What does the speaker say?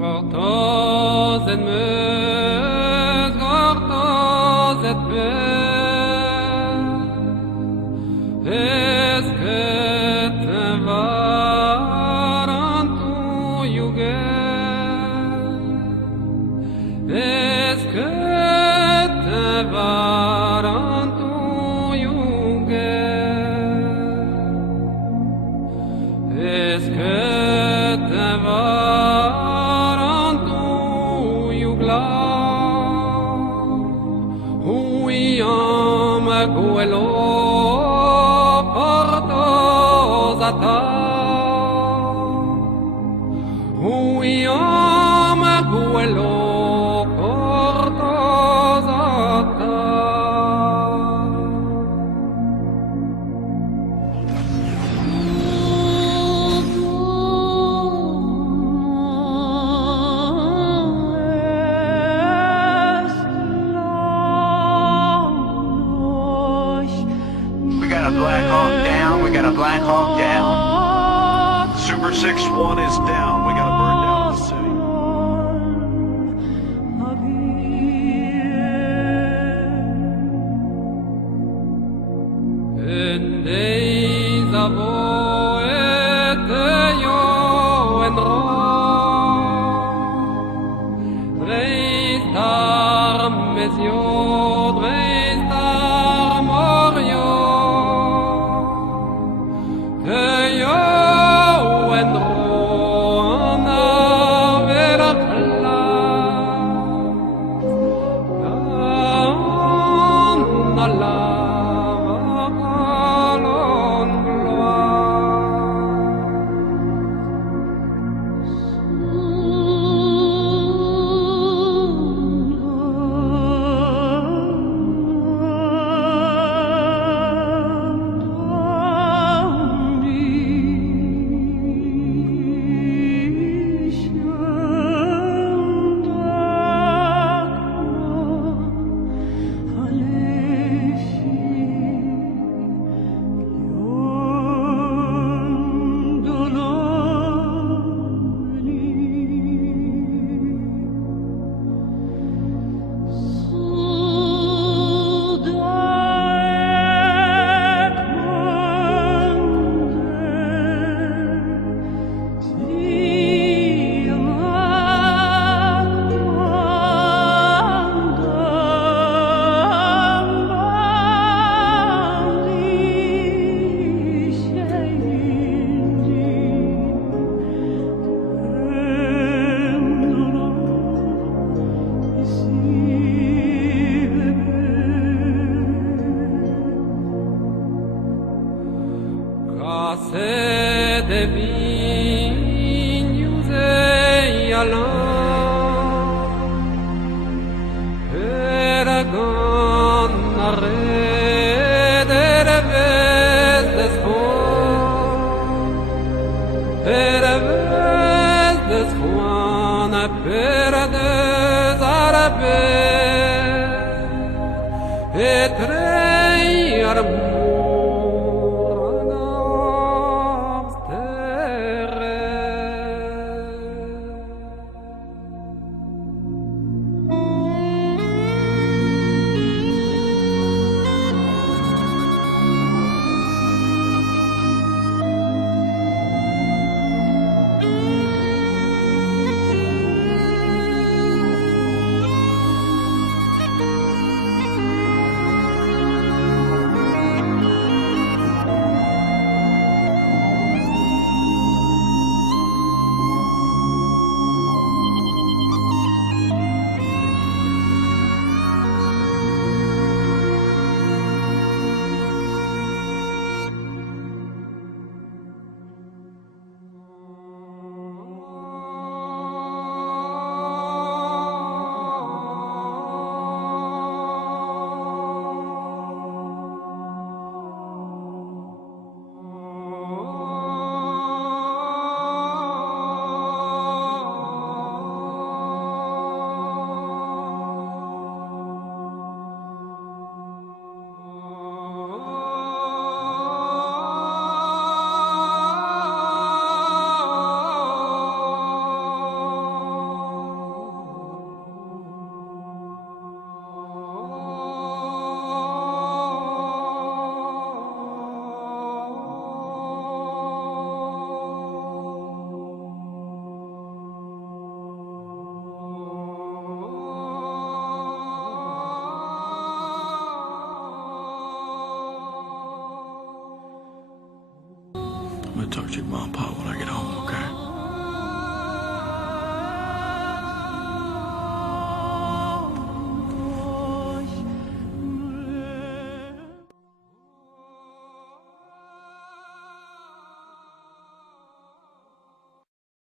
Gortozen meus, gortozet ben, esket varantu jugen, esket varantu jugen, esket quello portosata, uiam quello portosata. Black Hawk down, we got a Black Hawk down. Super 6-1 is down, we got a bird down in the city. In days of old, yo and ro, dreistar mesio, dreistar morio. Se de vignes et allant, Eragon arred ereves desfoin, perdes arabes, et trei armur. talk to your mom and pop when I get home.